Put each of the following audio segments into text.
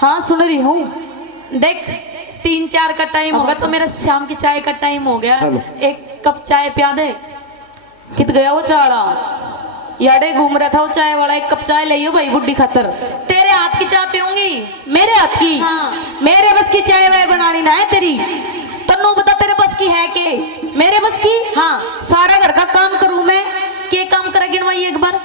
हाँ सुन रही हूँ। देख 3-4 का टाइम होगा तो मेरा शाम की चाय का टाइम हो गया। एक कप चाय पिया दे। कित गया वो चाड़ा याडे घूम रहा था वो चाय वाला। एक कप चाय ले भाई बुढ़ी खातर। तेरे हाथ की चाय पीऊंगी। मेरे हाथ की? हाँ। मेरे बस की चाय वाय बनानी ना है तेरी। तन्नू बता तेरे बस की है के? मेरे बस की? हाँ। सारा घर का काम करूं मैं। के काम करा गिनवाई एक बार।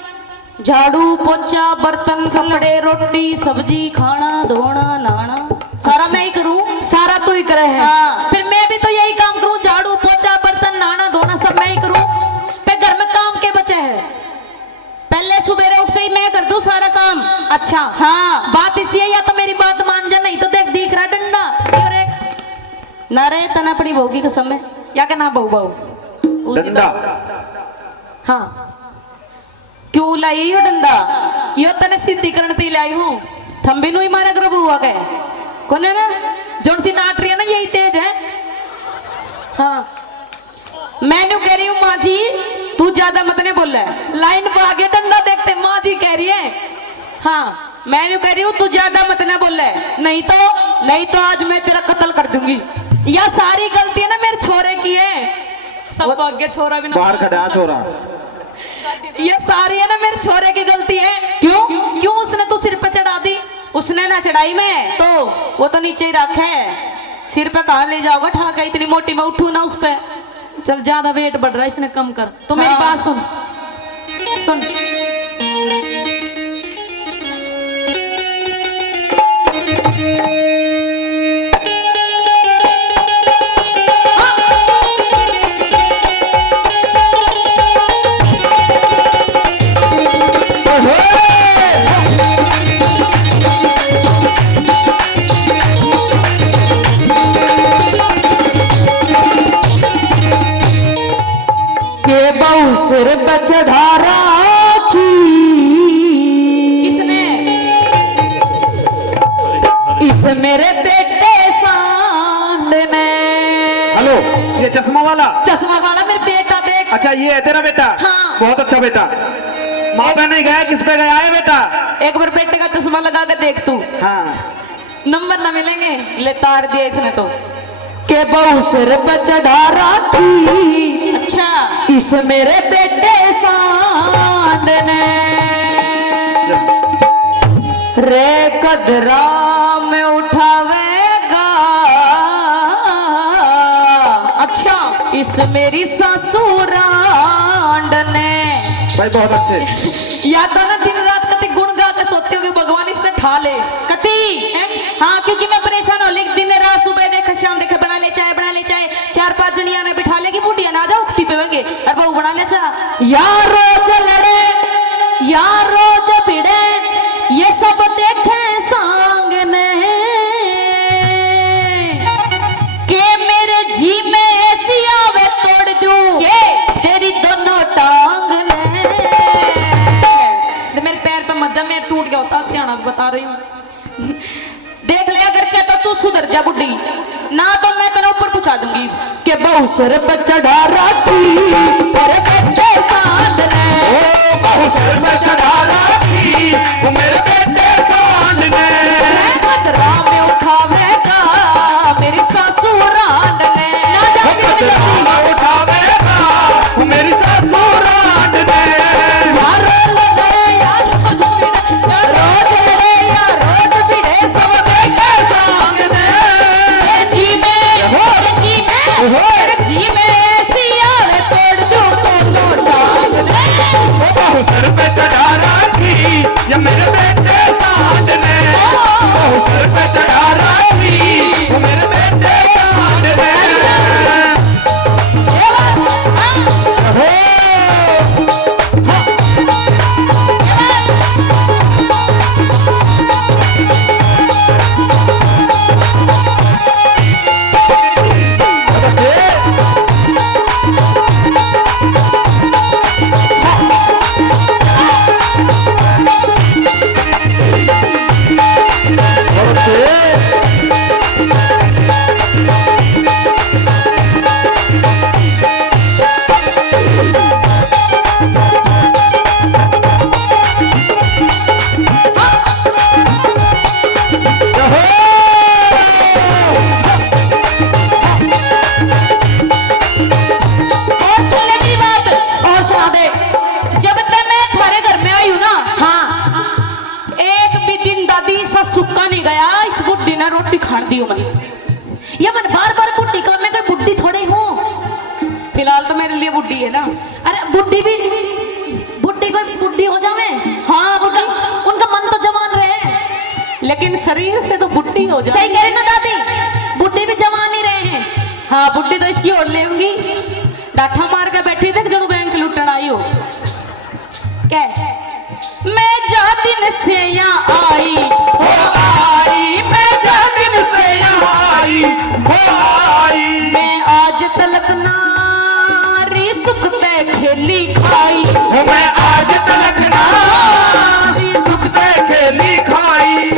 झाड़ू पोछा बर्तन कपड़े रोटी सब्जी खाना धोना नहाना सारा मैं ही करूं। सारा तू ही करे है। हाँ। फिर मैं भी तो यही काम करूं, झाड़ू पोछा बर्तन नहाना धोना सब मैं ही करूं। फिर घर में काम के बचे है? पहले सुबह उठते ही मैं कर दूं सारा काम। अच्छा हाँ। बात इसी है, या तो मेरी बात मान जा, नहीं तो देख दिख रहा डंडा ना रे तना अपनी बहू की कसम में। या क्या ना बहू बहू डंडा। हाँ क्यों लाई हो डंडा? यो तने सिद्धिकरण ती लाई हूँ। थंबी नु ही मारा करो बुआ के कौन है ना जोन सी नाट रही है ना यही तेज है। हाँ मैंने कह रही हूँ माँ जी तू ज्यादा मत ने बोल रहा। लाइन पर आगे डंडा देखते माँ जी कह रही है। हाँ मैंने कह रही हूँ तू ज्यादा मत ना बोल रहा। नहीं तो आज मैं तेरा कत्ल कर दूंगी। यह सारी गलती है ना मेरे छोरे की है। सब आगे छोरा भी ना बाहर खड़ा छोरा। ये सारी है ना मेरे छोरे की गलती है। क्यों उसने तो सिर पे चढ़ा दी। उसने ना चढ़ाई मैं तो वो तो नीचे ही रखे है। सिर पे कहाँ ले जाओगा ठाका? इतनी मोटी मैं उठू ना उस पे। चल ज्यादा वेट बढ़ रहा है इसने कम कर। तो मेरी हाँ। बात सुन सुन। सिर पे चढ़ा राखी इसने इस मेरे बेटे सांड ने। हेलो ये चश्मा वाला? चश्मा वाला मेरा बेटा देख। अच्छा ये है तेरा बेटा? हाँ। बहुत अच्छा बेटा। माँ पे नहीं गया किस पे गया है बेटा? एक बार बेटे का चश्मा लगा के देख तू। हाँ नंबर ना मिलेंगे। ले तार दिया इसने तो। के बहु सिर पे चढ़ा राखी अच्छा इस मेरे बेटे सांड ने रे कदरा में उठावेगा। अच्छा इस मेरी ससुरांड ने। भाई बहुत अच्छे। या तो ना दिन रात कति गुण गा के सोते हुए भगवान इसने ठा ले कति। हाँ क्योंकि मैं परेशान हो लिख दिन रात सुबह देखा शाम देखा बना ले चाय 4-5 जनिया ने बिठा लेगी बूढ़िया ना जाओ उठती पेवेंगे और बहू बना ले चाह। यार रोज लड़े यार रोज भिड़े ये सब देखे सांग ने के मेरे जी में ऐसी आवे तोड़ दूं के तेरी दोनों टांग ने। मेरे पैर पे मज्जा में टूट गया होता त्याना बता रही हूँ। देख ले अगर चाहे तो तू सुधर जा बुड्ढी ना तो मैं तेरे ऊपर पूछा दूंगी के बहु सिर पे चढ़ा राखी तेरे बेटे सांड ने। ओ बहु सिर पे चढ़ा राखी वो मेरे बेटे सांड ने। कदरा में उठावेगा मेरी ससुरांड ने। ना जा कदरा में उठावेगा वो मेरी ससुरांड ने। यार लड़े यार रोज लड़े यार रोज भिड़े सब देखे सांग ने। मेरे जी में ऐसी आवे तोड़ दूं तो टांग ने। बहु सर पे चढ़ा राखी ये मेरे बेटे सांड ने। बहु सर पे चढ़ा राखी वो मेरे बेटे सांड ने। गया इस बुढ़ी ने रोटी खान दी मन ये मन बार बार बुढ़ी का, मैं कोई बुढ़ी थोड़ी हूँ। फिलहाल तो मेरे लिए बुढ़ी है ना। अरे बुढ़ी भी, बुढ़ी कोई बुढ़ी हो जावे। हाँ बुढ़ी, उनका मन तो जवान रहे, लेकिन शरीर से तो बुढ़ी हो जाए। सही कह रही ना दादी, बुढ़ी भी जवान ही रहे हैं। हाँ बुढ़ी तो इसकी और लेंगी, डाठा मार के बैठी देख जो बैंक लुटन आई हो। क्या मैं जा दिन से यहाँ आई हो आई, मैं जा दिन से यहाँ आई हो आई, मैं आज तलक नारी सुख पे खेली खाई, मैं आज तलक नारी सुख से खेली खाई।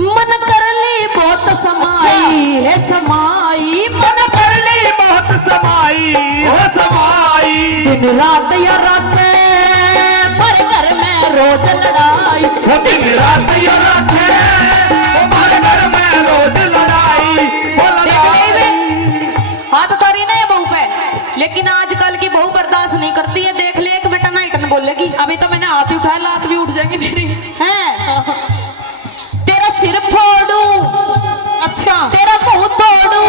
मन कर ली बहुत समाई है समाई, मन कर ली बहुत समाई हो समाई, दिन रात या रात पर घर में रोज लड़ाई, वो दिन रात ये रखे हमारे घर में रोज लड़ाई हो लड़ाई। हाथ तारी नहीं बहू पे, लेकिन आजकल की बहू बर्दाश्त नहीं करती है। देख ले एक बेटा नाइटन बोलेगी, अभी तो मैंने हाथ ही उठाया, लात भी उठ जाएगी मेरी। हैं तेरा सिर फोड़ू, अच्छा तेरा मुंह तोड़ू,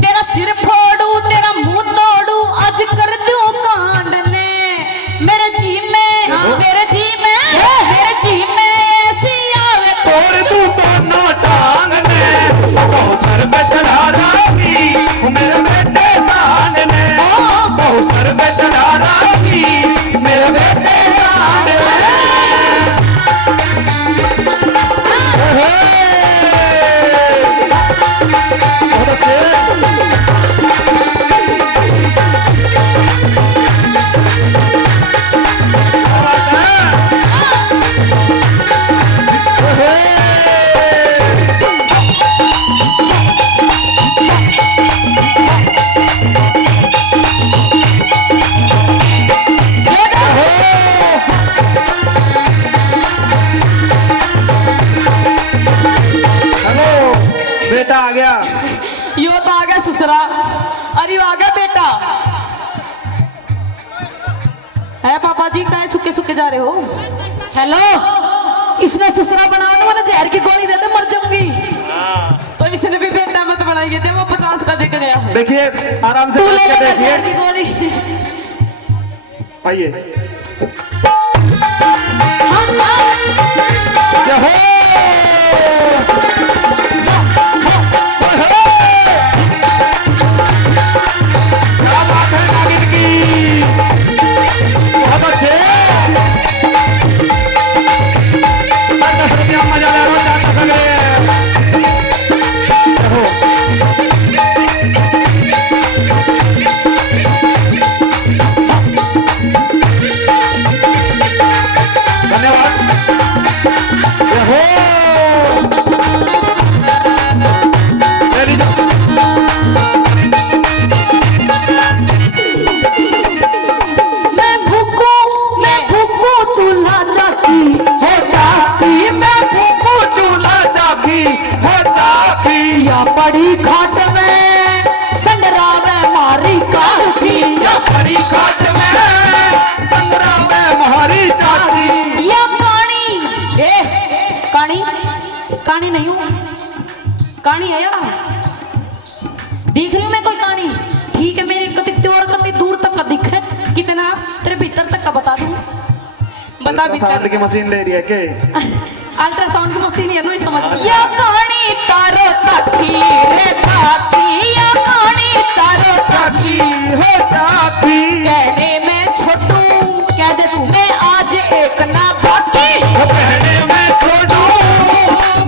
तेरा सिर फोड़ू, तेरा मुंह तोड़ू, आज कर दूं कांड ने मेरे जी में, मेरे जी में, मेरे जी में ऐसी आवे तोड़ दूं दोनों टांग ने, बहु सर पे चढ़ा राखी मेरे बेटे शान ने, बहु सर पे चढ़ा राखी मेरे बेटे शान ने। बहुत अच्छे। हेलो बेटा आ गया। यो तो आ गया ससुरा, अरे यो आ गया बेटा। है पापा जी का सुखे सुखे जा रहे हो? हेलो, इसने ससुरा बनाओ ना, मैंने जहर की गोली दे दे मर जाऊंगी। तो इसने भी बेटा मत बनाइए थे, वो 50 का देकर गया है। देखिए आराम से तू ले बैठ के लेना जहर की देखिए। गोली। आइए क्या हो? क्या बात है नागिन की, बहुत अच्छे। 10 रुपया मजा ले रहा हूँ, 10 लगे। धन्यवाद। हो ले लीजिए। मैं भूखू चूल्हा चाकी हो चाकी, मैं भूखू चूल्हा चाकी हो चाकी, या पड़ी खाट में संडरावे मारी काठी, या परी काट में संग्राम में महारी चाची। या कानी कानी कानी नहीं हूँ, कानी है यार, देख रही हूँ मैं कोई कहानी। ठीक है, मेरे कति त्योर कति दूर तक का दिखे, कितना तेरे भीतर तक का बता दूं। बता भी साउंड की मशीन ले रही है के? अल्ट्रासाउंड की मशीन है, नहीं समझ में। या कहानी तारो ताकी रे ताकी, या कहानी तारो ताकी हो चाकी, कहने में छोटू कह दे तू, मैं आज एक ना बाकी, वो कहने में छोड़ू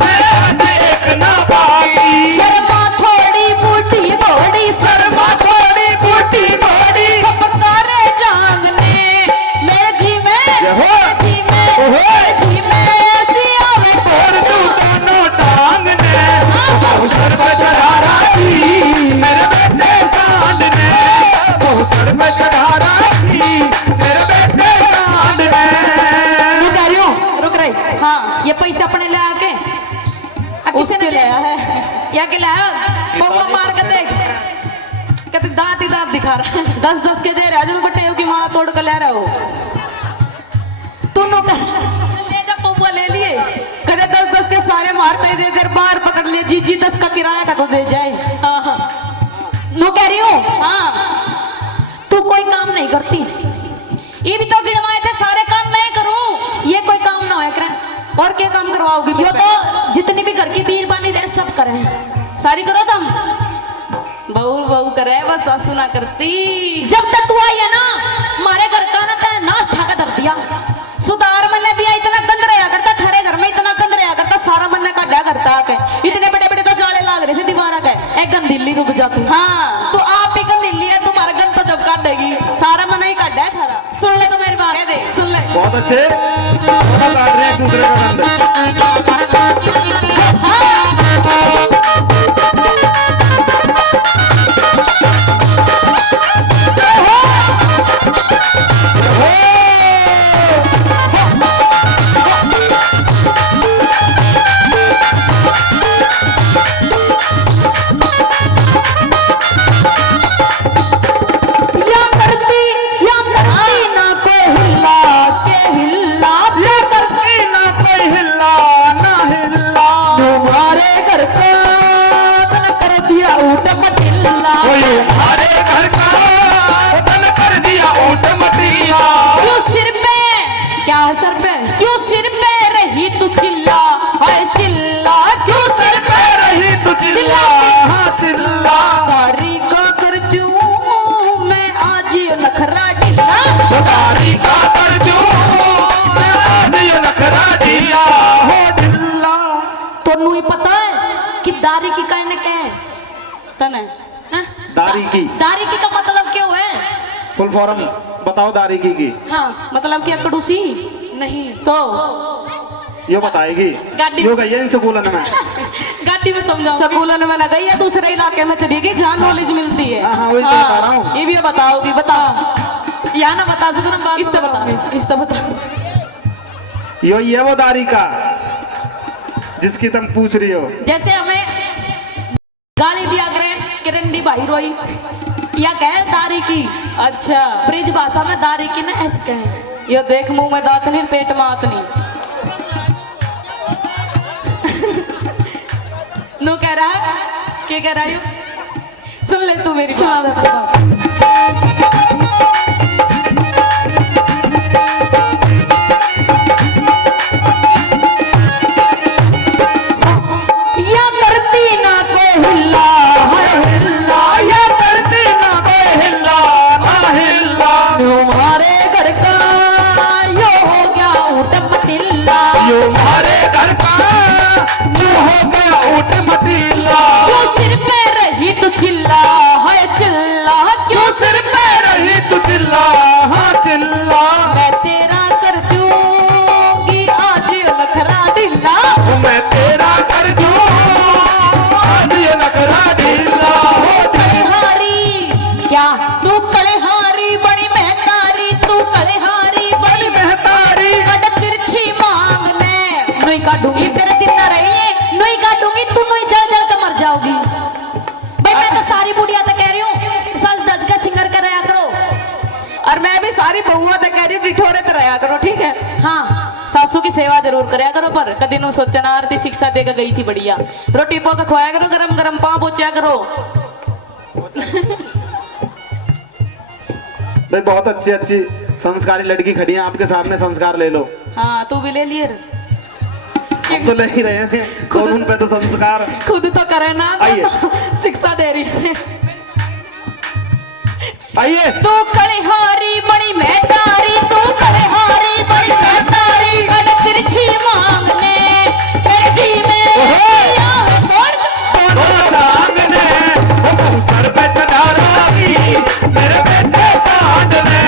मैं आज एक ना बाकी। शर्मा थोड़ी बूढ़ी घोड़ी, शर्मा थोड़ी बूढ़ी घोड़ी, फपकारे जांग ने मेरे जी में, मेरे जी में, मेरे जी में ऐसी आवे तोड़ दूं दोनों टांग ने, बहु सर पे चढ़ा राखी मेरे बेटे शान ने, बहु सर पे चढ़ा राखी मेरे बेटे शान ने। रुक रही हूँ, रुक रही। हाँ ये पैसे अपने ले आके उसके ले आया है। या के लाया मौका मार के देख, कहते दांत ही दांत दिखा रहा है। 10-10 के दे रहे आज में बट्टे की माला तोड़ कर ले रहे हो। तू नो कर ले जा, पौवा ले लिए। कदे 10 सारे मारते दे देर बाहर पकड़ लिए जी 10 का किराया का तो दे जाए। नो कह रही हूँ हाँ तू कोई काम नहीं करती, ये भी तो गिनवाए थे सारे काम मैं करूं। ये कोई काम ना हो करे। और क्या काम करवाओगी? यो तो जितनी भी घर की बीर बानी रहे सब करें। सारी करो तुम। बहू बहू करे बस सासू ना करती। जब तक तू आई है ना हमारे घर का ना तेने नाश ठाका धर दिया। सुधार मैंने दिया, इतना गंद रहा करता थारे घर में, इतना गंद रहा करता सारा मन काटा करता के। इतने बड़े बड़े तो जाले लाग रहे थे दीवारा के। एक गंदिल्ली रुक जा तू। हाँ तो आप ही गंदिल्ली है, तुम्हारा गंद तो जब काट देगी। सारा मन ही काटा है थारा। सुन ले तो मेरी बात, दे सुन ले। बहुत अच्छे, दोनों काट रहे हैं एक दूसरे का गंद। ना कोई हिल्ला के हिल्ला, ये करती ना कोई हिल्ला ना हिल्ला, तुम्हारे घर का तन कर दिया ऊट मटिल्ला। कोई हमारे घर का तन कर दिया ऊट मटिया। क्यों सिर पे, क्या है सर पे? क्यों सिर पे रही तू चिल्ला, हाय चिल्ला, क्यों सिर पे रही तू चिल्ला, हाँ चिल्ला, तारी का कर दूं मैं आज ये नखरा ढिल्ला। तारी का कर दूं मैं आज ये नखरा दिया हो ढिल्ला। तोनू ही पता है कि दारी की कहने के हैं? तने हाँ? दारी की दारी की का मतलब क्यों है? फुल फॉर्म बताओ दारी की। हाँ मतलब कि अकड़ूसी नहीं तो यो बताएगी, गाड़ी- यो गई है इन स्कूलों में। गाड़ी में समझाओ। स्कूलों में ना गई है, दूसरे इलाके में चली गई जहाँ नॉलेज मिलती है। हाँ, वही तो बता रहा हूँ। ये भी बताओगी, बता या ना बता दो तुम बात। इस तो बता, इस तो बता। यो ये वो दारी का जिसकी तुम पूछ रही हो। जैसे हमें गाली दिया करे किरंडी भाई रोई, या कहे दारी की। अच्छा ब्रिज भाषा में दारी की ना ऐसे कहे। ये देख मुंह में दांत नहीं पेट में आत नहीं। नो कह रहा है, क्या कह रहा है? सुन ले तू मेरी सुना बात। दे बात। या करती ना कोई हिल्ला, हाय हिल्ला, ये करती ना कोई हिल्ला ना हिल्ला, तुम्हारे घर का यो हो गया ऊट मटिल्ला। यो हमारे घर का यू हो गया ऊट मटीला। क्यों सिर पे रही तू चिल्ला, हाय चिल्ला, क्यों सिर पे रही तू चिल्ला, हाँ चिल्ला, मैं तेरा कर दूंगी आज ये नखरा ढिल्ला। मैं तेरा कर दूं आज ये नखरा ढीला हो कलेहारी क्या? तू कलेहारी बड़ी महतारी, तू कलेहारी बड़ी महतारी। बड़ तिरछी मांग में नहीं काटूंगी, ये तेरे दिन ना रही है। नहीं काटूंगी, तुम नहीं जल जल कर मर जाओगी। भाई मैं तो सारी बुढ़िया तो कह रही हूँ सच धज का सिंगर कर रहा करो। और मैं भी सारी बहुआ तक कह रही हूँ डिठोरे तो रहा करो, ठीक है। हाँ सासू की सेवा जरूर करया करो, पर कदी नु सोचना आरती शिक्षा देकर गई थी बढ़िया। रोटी पोका खवाया करो, गरम गरम पाँव पोचा करो। भाई बहुत अच्छी अच्छी संस्कारी लड़की खड़ी है आपके सामने, संस्कार ले लो। हाँ तू भी ले लिए हम तो ले ही रहे हैं और उन पे तो संस्कार। खुद तो करे ना, आइए। शिक्षा दे रही है। आइए तू कलिहारी बड़ी महतारी, तू कलिहारी बड़ी महतारी बड़ तिरछी मांग ने मेरे जी में किया है कौन? दोनों टांग ने वो सर पे चढ़ा रही, मेरे बेटे सांड ने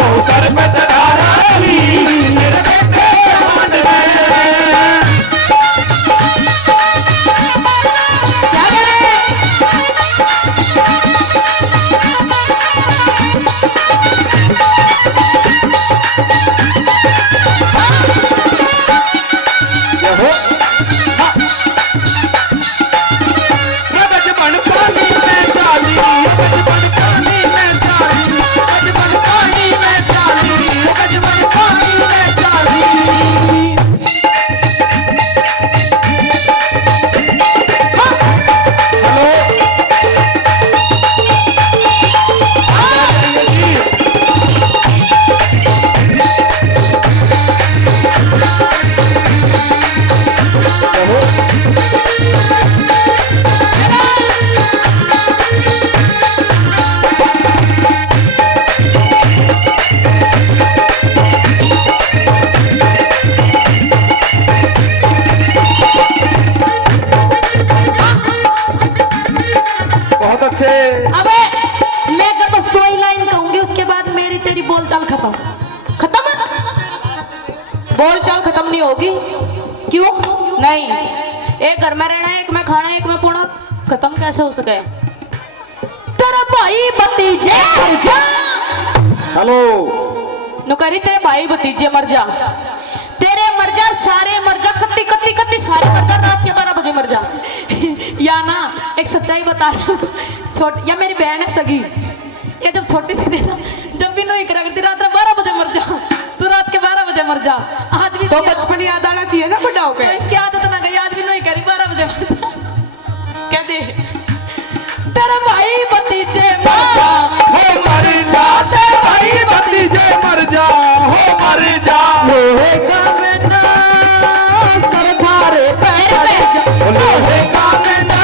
वो सर पे चढ़ा रही, मेरे बेटे सांड ने। क्या करे? चाल खत्म नहीं होगी। क्यों नहीं? एक घर में रहना है, एक में खाना, एक में पोना, खत्म कैसे हो सके? तेरा भाई भतीजे मर जा। हेलो नुकरी तेरे भाई भतीजे मर जा, तेरे मर जा, सारे मर जा, कत्ती कत्ती कत्ती सारे मर जा, रात के 12 बजे मर जा। या ना एक सच्चाई बता रही हूँ, छोटी या मेरी बहन है सगी, ये जब छोटी सी थी ना, जब भी नहीं करा करती रात में 12 बजे मर जा, तू रात के 12 बजे मर जा। आज भी तो बचपन याद आना चाहिए ना बड़ा हो तो गए। इसकी आदत ना गई, आज भी नहीं करी 12 बजे मर जा। कह दे तेरा भाई भतीजे मर जा, हो मर जा, तेरे भाई भतीजे मर जा, हो मर जा। लोहे का मैना सरदारे पे पड़ जा, लोहे का मैना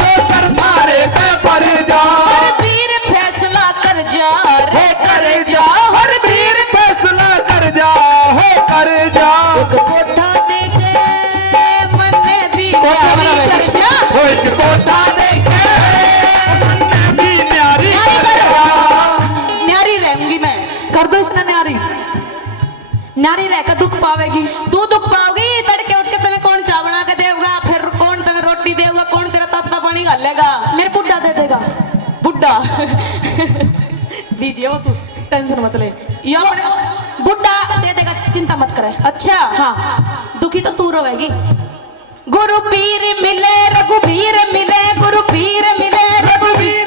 ये सरदारे पे पड़ जा। हर वीर फैसला कर जा रे कर जा, हर वीर फैसला कर जा, हो कर जा। एक कोठा दे के मन में भी प्यारी कर जा। हो एक कोठा देखे मन भी न्यारी कर जा। न्यारी रहूंगी मैं। कर दो इसने न्यारी, न्यारी रहकर दुख पावेगी। तू दुख पाओगी, तड़के उठ के तुम्हें कौन चाय बना के देगा, फिर कौन तुम्हें रोटी देगा, कौन तेरा ताता पानी घालेगा? मेरे बुड्ढा दे देगा, बुड्ढा दीजिए वो, तू टेंशन मत ले, यो बुड्ढा दे देगा, चिंता मत करे। अच्छा हाँ दुखी तो तू रोएगी। गुरु पीर मिले रघुबीर मिले, गुरु पीर मिले रघुबीर